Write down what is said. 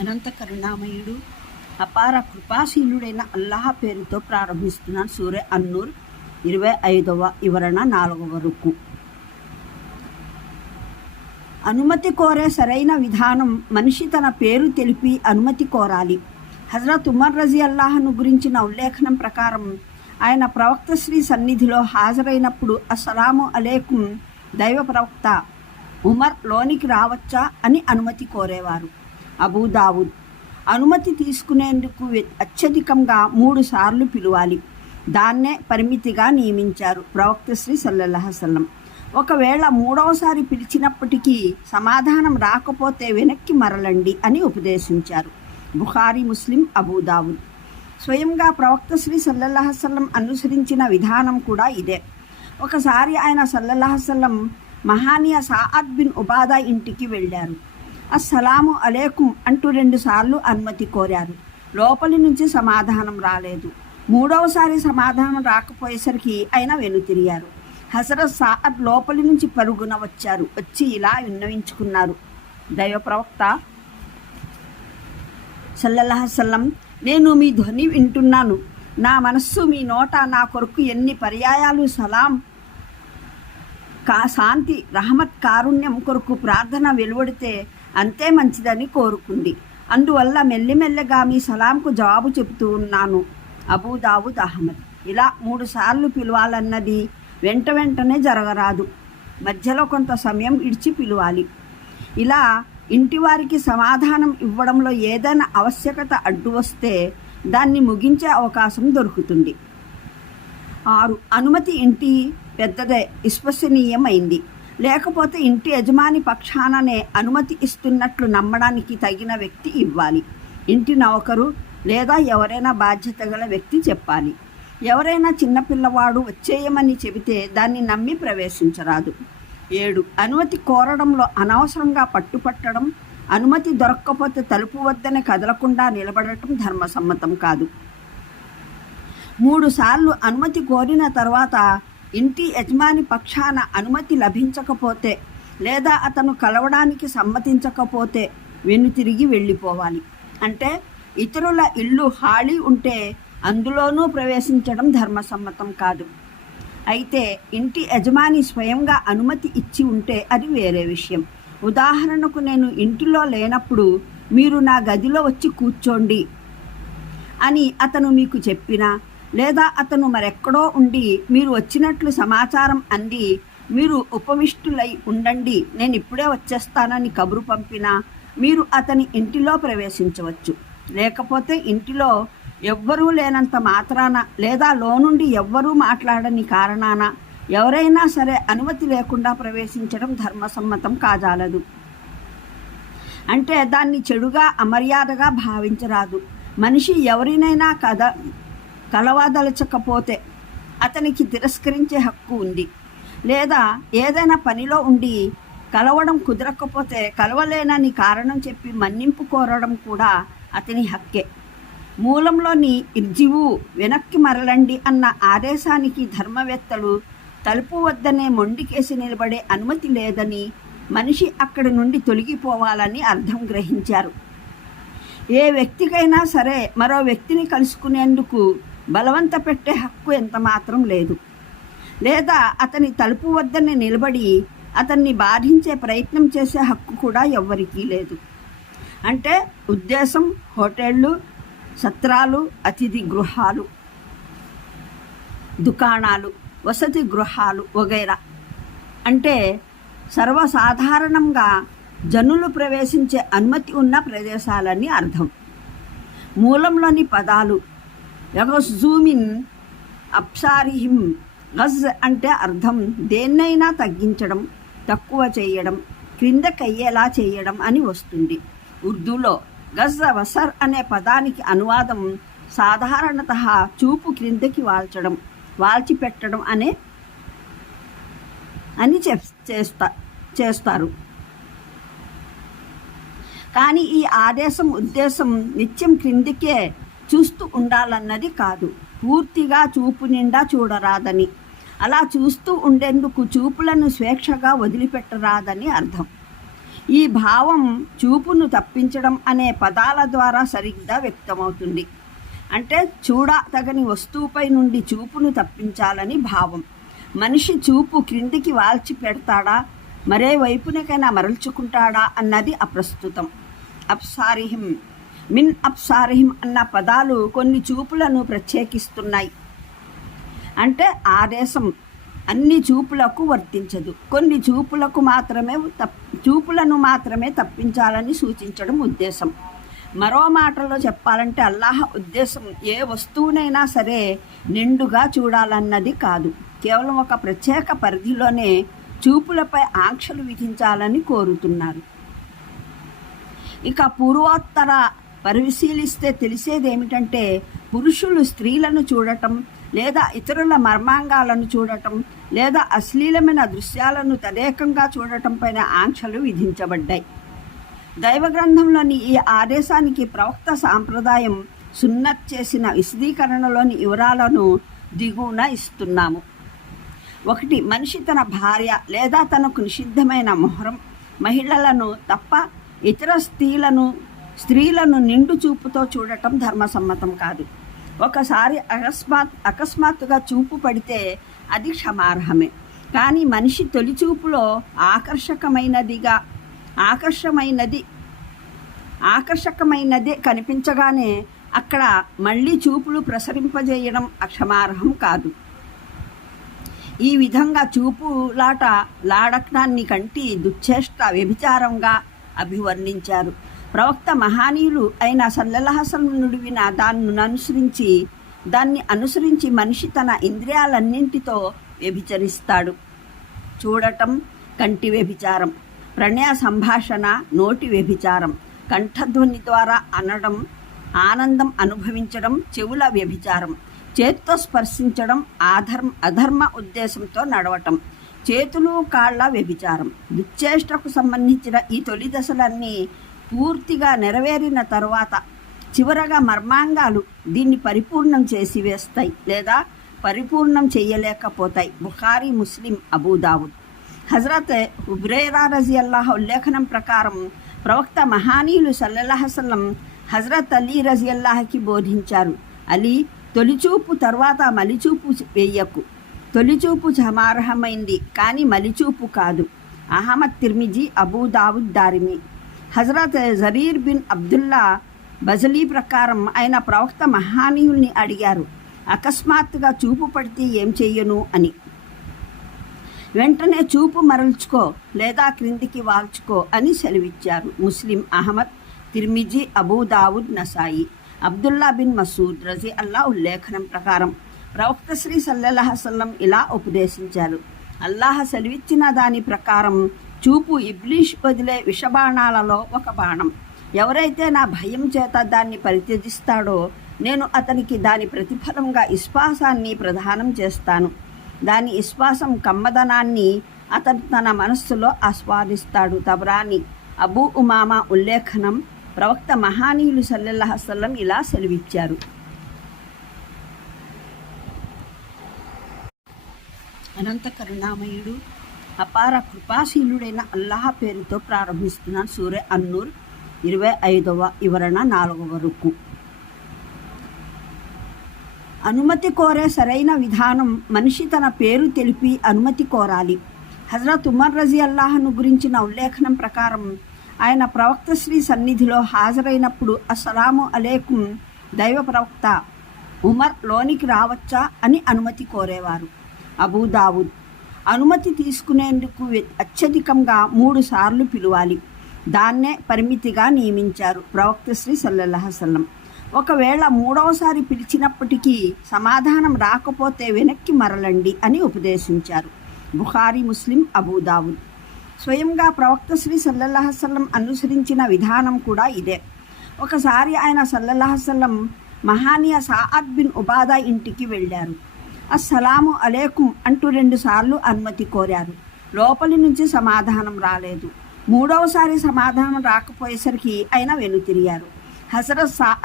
అనంత కరుణామయుడు అపార కృపాశీలుడైన అల్లాహ్ పేరుతో ప్రారంభిస్తున్నాను సూర్య అన్నూర్ ఇరవై ఐదవ వివరణ నాలుగవ రుక్కు అనుమతి కోరే సరైన విధానం మనిషి తన పేరు తెలిపి అనుమతి కోరాలి. హజరత్ ఉమర్ రజీ అల్లాహను గురించిన ఉల్లేఖనం ప్రకారం ఆయన ప్రవక్త శ్రీ సన్నిధిలో హాజరైనప్పుడు అస్సలాము అలేకుం దైవ ప్రవక్త ఉమర్ లోనికి రావచ్చా? అని అనుమతి కోరేవారు. అబూదావుద్. అనుమతి తీసుకునేందుకు అత్యధికంగా మూడు సార్లు పిలవాలి. దాన్నే పరిమితిగా నియమించారు ప్రవక్త శ్రీ సల్లహసల్లం ఒకవేళ మూడవసారి పిలిచినప్పటికీ సమాధానం రాకపోతే వెనక్కి మరలండి అని ఉపదేశించారు బుఖారీ ముస్లిం అబూదావుద్. స్వయంగా ప్రవక్త శ్రీ సల్లల్లాహసల్లం అనుసరించిన విధానం కూడా ఇదే. ఒకసారి ఆయన సల్లల్లాహసల్లం మహానీయ సాద్ బిన్ ఉబాదా ఇంటికి వెళ్ళారు. అస్సలాము అలేకుం అంటూ రెండుసార్లు అనుమతి కోరారు. లోపలి నుంచి సమాధానం రాలేదు. మూడవసారి సమాధానం రాకపోయేసరికి ఆయన వెనుతిరిగారు. హసరత్ సాఅద్ లోపలి నుంచి పరుగున వచ్చారు. వచ్చి ఇలా విన్నవించుకున్నారు. దైవ ప్రవక్త సల్లల్లాహసల్లం నేను మీ ధ్వని వింటున్నాను. నా మనస్సు మీ నోట నా కొరకు ఎన్ని పర్యాయాలు సలాం కా శాంతి రహమత్ కారుణ్యం కొరకు ప్రార్థన వెలువడితే అంతే మంచిదని కోరుకుంది. అందువల్ల మెల్లిమెల్లగా మీ సలాంకు జవాబు చెబుతూ ఉన్నాను. అబూదావుద్ అహ్మద్. ఇలా మూడు సార్లు పిలవాలన్నది వెంట వెంటనే జరగరాదు. మధ్యలో కొంత సమయం ఇడిచి పిలవాలి. ఇలా ఇంటివారికి సమాధానం ఇవ్వడంలో ఏదైనా ఆవశ్యకత అడ్డు వస్తే దాన్ని ముగించే అవకాశం దొరుకుతుంది. ఆరు. అనుమతి ఇంటి పెద్దదే. విశ్వసనీయమైంది. లేకపోతే ఇంటి యజమాని పక్షాననే అనుమతి ఇస్తున్నట్లు నమ్మడానికి తగిన వ్యక్తి ఇవ్వాలి. ఇంటి నౌకరు లేదా ఎవరైనా బాధ్యత గల వ్యక్తి చెప్పాలి. ఎవరైనా చిన్నపిల్లవాడు వచ్చేయమని చెబితే దాన్ని నమ్మి ప్రవేశించరాదు. ఏడు. అనుమతి కోరడంలో అనవసరంగా పట్టుపట్టడం అనుమతి దొరక్కపోతే తలుపు వద్దనే కదలకుండా నిలబడటం ధర్మసమ్మతం కాదు. మూడు సార్లు అనుమతి కోరిన తర్వాత ఇంటి యజమాని పక్షాన అనుమతి లభించకపోతే లేదా అతను కలవడానికి సమ్మతించకపోతే వెనుతిరిగి వెళ్ళిపోవాలి. అంటే ఇతరుల ఇల్లు ఖాళీ ఉంటే అందులోనూ ప్రవేశించడం ధర్మసమ్మతం కాదు. అయితే ఇంటి యజమాని స్వయంగా అనుమతి ఇచ్చి ఉంటే అది వేరే విషయం. ఉదాహరణకు నేను ఇంటిలో లేనప్పుడు మీరు నా గదిలో వచ్చి కూర్చోండి అని అతను మీకు చెప్పినా లేదా అతను మరెక్కడో ఉండి మీరు వచ్చినట్లు సమాచారం అంది. మీరు ఉపవిష్టులై ఉండండి. నేను ఇప్పుడే వచ్చేస్తానని కబురు పంపినా మీరు అతని ఇంటిలో ప్రవేశించవచ్చు. లేకపోతే ఇంటిలో ఎవ్వరూ లేనంత మాత్రాన లేదా లోనుండి ఎవ్వరూ మాట్లాడని కారణాన ఎవరైనా సరే అనుమతి లేకుండా ప్రవేశించడం ధర్మసమ్మతం కాజాలదు. అంటే దాన్ని చెడుగా అమర్యాదగా భావించరాదు. మనిషి ఎవరినైనా కథ కలవదలచకపోతే అతనికి తిరస్కరించే హక్కు ఉంది. లేదా ఏదైనా పనిలో ఉండి కలవడం కుదరకపోతే కలవలేనని కారణం చెప్పి మన్నింపు కోరడం కూడా అతని హక్కే. మూలంలోని ఇర్జివు వెనక్కి మరలండి అన్న ఆదేశానికి ధర్మవేత్తలు తలుపు వద్దనే మొండికేసి నిలబడే అనుమతి లేదని మనిషి అక్కడి నుండి తొలగిపోవాలని అర్థం గ్రహించారు. ఏ వ్యక్తికైనా సరే మరో వ్యక్తిని కలుసుకునేందుకు బలవంత పెట్టే హక్కు ఎంత మాత్రం లేదు. లేదా అతని తలుపు వద్దనే నిలబడి అతన్ని బాధించే ప్రయత్నం చేసే హక్కు కూడా ఎవ్వరికీ లేదు. అంటే ఉద్దేశం హోటళ్ళు సత్రాలు అతిథి గృహాలు దుకాణాలు వసతి గృహాలు వగైరా. అంటే సర్వసాధారణంగా జనులు ప్రవేశించే అనుమతి ఉన్న ప్రదేశాలని అర్థం. మూలంలోని పదాలు యగజూమిన్ అప్సారిహిం. గజ్ అంటే అర్థం దేన్నైనా తగ్గించడం తక్కువ చేయడం క్రిందకయ్యేలా చేయడం అని వస్తుంది. ఉర్దూలో గజ్ వసర్ అనే పదానికి అనువాదం సాధారణత చూపు క్రిందకి వాల్చడం వాల్చి పెట్టడం అనే అని చెప్ చేస్తా చేస్తారు. కానీ ఈ ఆదేశం ఉద్దేశం నిత్యం క్రిందికే చూస్తూ ఉండాలన్నది కాదు. పూర్తిగా చూపు నిండా చూడరాదని. అలా చూస్తూ ఉండేందుకు చూపులను స్వేచ్ఛగా వదిలిపెట్టరాదని అర్థం. ఈ భావం చూపును తప్పించడం అనే పదాల ద్వారా సరిగ్గా వ్యక్తమవుతుంది. అంటే చూడ తగని వస్తువుపై నుండి చూపును తప్పించాలని భావం. మనిషి చూపు క్రిందికి వాల్చి పెడతాడా? మరే వైపునకైనా మరల్చుకుంటాడా? అన్నది అప్రస్తుతం. అప్సారిహిం. మిన్ అప్సారిహిం అన్న పదాలు కొన్ని చూపులను ప్రత్యేకిస్తున్నాయి. అంటే ఆదేశం అన్ని చూపులకు వర్తించదు. కొన్ని చూపులకు మాత్రమే తప్ చూపులను మాత్రమే తప్పించాలని సూచించడం ఉద్దేశం. మరో మాటలో చెప్పాలంటే అల్లాహ్ ఉద్దేశం ఏ వస్తువునైనా సరే నిండుగా చూడాలన్నది కాదు. కేవలం ఒక ప్రత్యేక పరిధిలోనే చూపులపై ఆంక్షలు విధించాలని కోరుతున్నారు. ఇక పూర్వోత్తర పరిశీలిస్తే తెలిసేది ఏమిటంటే పురుషులు స్త్రీలను చూడటం లేదా ఇతరుల మర్మాంగాలను చూడటం లేదా అశ్లీలమైన దృశ్యాలను తదేకంగా చూడటం పైన ఆంక్షలు విధించబడ్డాయి. దైవ గ్రంథంలోని ఈ ఆదేశానికి ప్రవక్త సాంప్రదాయం సున్నత్ చేసిన విశదీకరణలోని వివరాలను దిగువన ఇస్తున్నాము. ఒకటి మనిషి తన భార్య లేదా తనకు నిషిద్ధమైన మొహరం మహిళలను తప్ప ఇతర స్త్రీలను స్త్రీలను నిండు చూపుతో చూడటం ధర్మసమ్మతం కాదు. ఒకసారి అకస్మాత్ అకస్మాత్తుగా చూపు పడితే అది క్షమార్హమే. కానీ మనిషి తొలి చూపులో ఆకర్షకమైనదిగా ఆకర్షమైనది ఆకర్షకమైనదే కనిపించగానే అక్కడ మళ్ళీ చూపులు ప్రసరింపజేయడం అక్షమార్హం కాదు. ఈ విధంగా చూపులాట లాడకాన్ని కంటి దుశ్చేష్ట వ్యభిచారంగా అభివర్ణించారు. ప్రవక్త మహానీయులు అయిన సల్లహసన్ నుడివిన దాన్ని అనుసరించి దాన్ని అనుసరించి మనిషి తన ఇంద్రియాలన్నింటితో వ్యభిచరిస్తాడు. చూడటం కంటి వ్యభిచారం ప్రణయ సంభాషణ నోటి వ్యభిచారం కంఠధ్వని ద్వారా అనడం ఆనందం అనుభవించడం చెవుల వ్యభిచారం చేత్తో స్పర్శించడం ఆధర్మ అధర్మ ఉద్దేశంతో నడవటం చేతులు కాళ్ళ వ్యభిచారం దుచ్చేష్టకు సంబంధించిన ఈ తొలి దశలన్నీ పూర్తిగా నెరవేరిన తర్వాత చివరగా మర్మాంగాలు దీన్ని పరిపూర్ణం చేసి వేస్తాయి లేదా పరిపూర్ణం చేయలేకపోతాయి. బుఖారీ ముస్లిం అబూదావుద్ హజరత్ హుబ్రేరా రజీ అల్లాహ్ ఉల్లేఖనం ప్రకారం ప్రవక్త మహానీయులు సల్లల్లాహసల్లం హజరత్ అలీ రజీ అల్లాహకి బోధించారు. అలీ తొలిచూపు తర్వాత మలిచూపు వేయకు. తొలిచూపు సమార్హమైంది కానీ మలిచూపు కాదు. Ahmad Tirmidhi Abu Dawud Darimi. Hazrat Jarir bin Abdullah Bajali ప్రకారం ఆయన ప్రవక్త మహానీయుల్ని అడిగారు అకస్మాత్తుగా చూపు పడితే ఏం చెయ్యను? అని. వెంటనే చూపు మరల్చుకో లేదా క్రిందికి వాల్చుకో అని సెలవిచ్చారు Muslim Ahmad Tirmidhi Abu Dawud Nasai. Abdullah bin Masud Razi అల్లా ఉల్లేఖనం ప్రకారం ప్రవక్త శ్రీ సల్లెల్లాహసల్లం ఇలా ఉపదేశించారు అల్లాహ సెలవిచ్చిన దాని ప్రకారం చూపు ఇబ్లీష్ వదిలే విషబాణాలలో ఒక బాణం. ఎవరైతే నా భయం చేత దాన్ని పరిత్యజిస్తాడో నేను అతనికి దాని ప్రతిఫలంగా ఇస్పాసాన్ని ప్రదానం చేస్తాను. దాని ఇస్పాసం కమ్మదనాన్ని అతను తన మనస్సులో ఆస్వాదిస్తాడు. తబరాని అబూ ఉమామా ఉల్లేఖనం ప్రవక్త మహానీయులు సల్లెల్లహసల్లం ఇలా సెలవిచ్చారు. అనంత కరుణామయుడు అపార కృపాశీలుడైన అల్లాహ పేరుతో ప్రారంభిస్తున్నాను. సూర్య అన్నూర్ ఇరవై ఐదవ వివరణ నాలుగవ రుక్కు అనుమతి కోరే సరైన విధానం మనిషి తన పేరు తెలిపి అనుమతి కోరాలి. హజరత్ ఉమర్ రజీ అల్లాహను గురించిన ఉల్లేఖనం ప్రకారం ఆయన ప్రవక్త శ్రీ సన్నిధిలో హాజరైనప్పుడు అస్సలాము అలేకుం దైవ ప్రవక్త ఉమర్ లోనికి రావచ్చా? అని అనుమతి కోరేవారు. అబూదావుద్ అనుమతి తీసుకునేందుకు అత్యధికంగా మూడు సార్లు పిలవాలి. దాన్నే పరిమితిగా నియమించారు ప్రవక్త శ్రీ సల్లహసల్లం ఒకవేళ మూడవసారి పిలిచినప్పటికీ సమాధానం రాకపోతే వెనక్కి మరలండి అని ఉపదేశించారు బుఖారీ ముస్లిం అబూదావుద్ స్వయంగా ప్రవక్త శ్రీ సల్లల్లాహసల్లం అనుసరించిన విధానం కూడా ఇదే. ఒకసారి ఆయన సల్లల్లాహసల్లం మహానీయ సాద్ బిన్ ఉబాదా ఇంటికి వెళ్ళారు. అస్సలాము అలేకుం అంటూ రెండుసార్లు అనుమతి కోరారు. లోపలి నుంచి సమాధానం రాలేదు. మూడవసారి సమాధానం రాకపోయేసరికి ఆయన వెనుతిరిగారు. హజరత్ సా